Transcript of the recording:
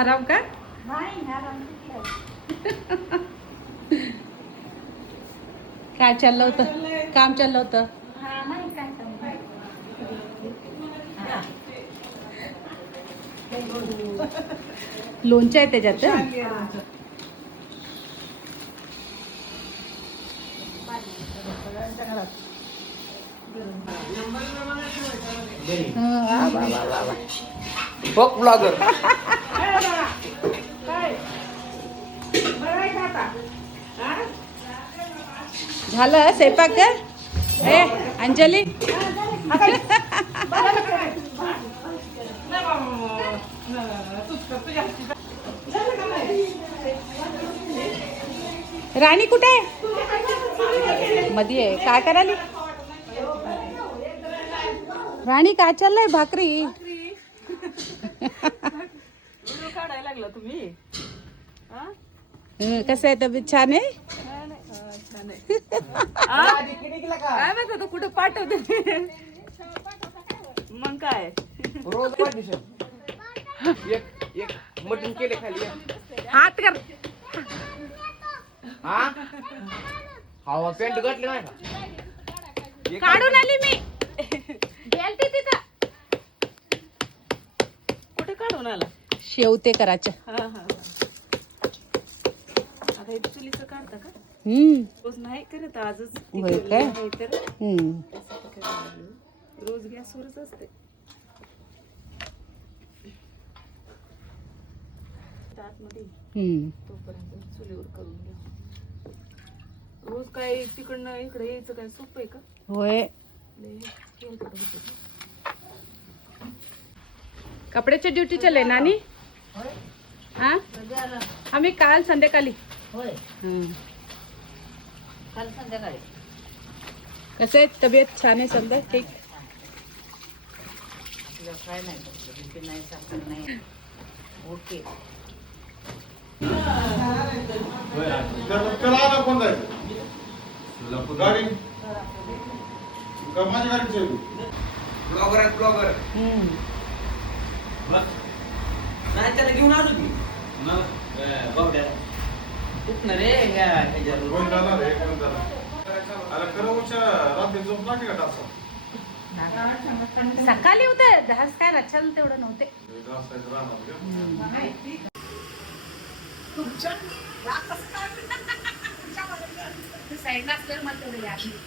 आराम का? काय चाललं होतं? काम चाललं होतं. लोणचं आहे त्याच्यात. ब्लॉगर झालं स्वयंपाक का? ए अंजली राणी कुठे आहे? मध्ये आहे. काय करायली राणी? काय चाललंय? भाकरी काढायला लागला तुम्ही. कसं आहे? तब्येत छान आहे? काय माहित होतं कुठं पाठवते. मग काय रोज एक मटण केले खाली. हात कर. हा हवा पेंट घातली नाही का? काढून आली मी. गेलती तिथं. कुठे काढून आला? शेवते करायच्या. हा हा. आता हे चुलीचं काढता का? रोज नाही करत, आजच होय काय? आहे तर रोज गॅसवरच असते. आतमध्ये तोपर्यंत चुलीवर करून घ्या. रोज काय तिकडनं इकडे यायचं काय सोपं आहे का? होय. लय खेळपट होतं. कपड्याच्या ड्युटी चालले नानी. हा आम्ही काल संध्याकाळी. काल संध्याकाळी. कसं आहे? तब्येत छान आहे समजा? ठीक. काय नाही, नाही साखर नाही. ओके. कोण जायचं गाडी माझी गाडी ब्लॉगर आहे ब्लॉगर. नाही त्याला घेऊन आलो की कुठनं रे कोण जाणार आहे कोण जाणार अरे करवच्या रात्री झोप लागली का तास सकाळी होतं दहाच काय रचाल तेवढं नव्हते. साईडला असल्यावर मला तेवढं याद नाही.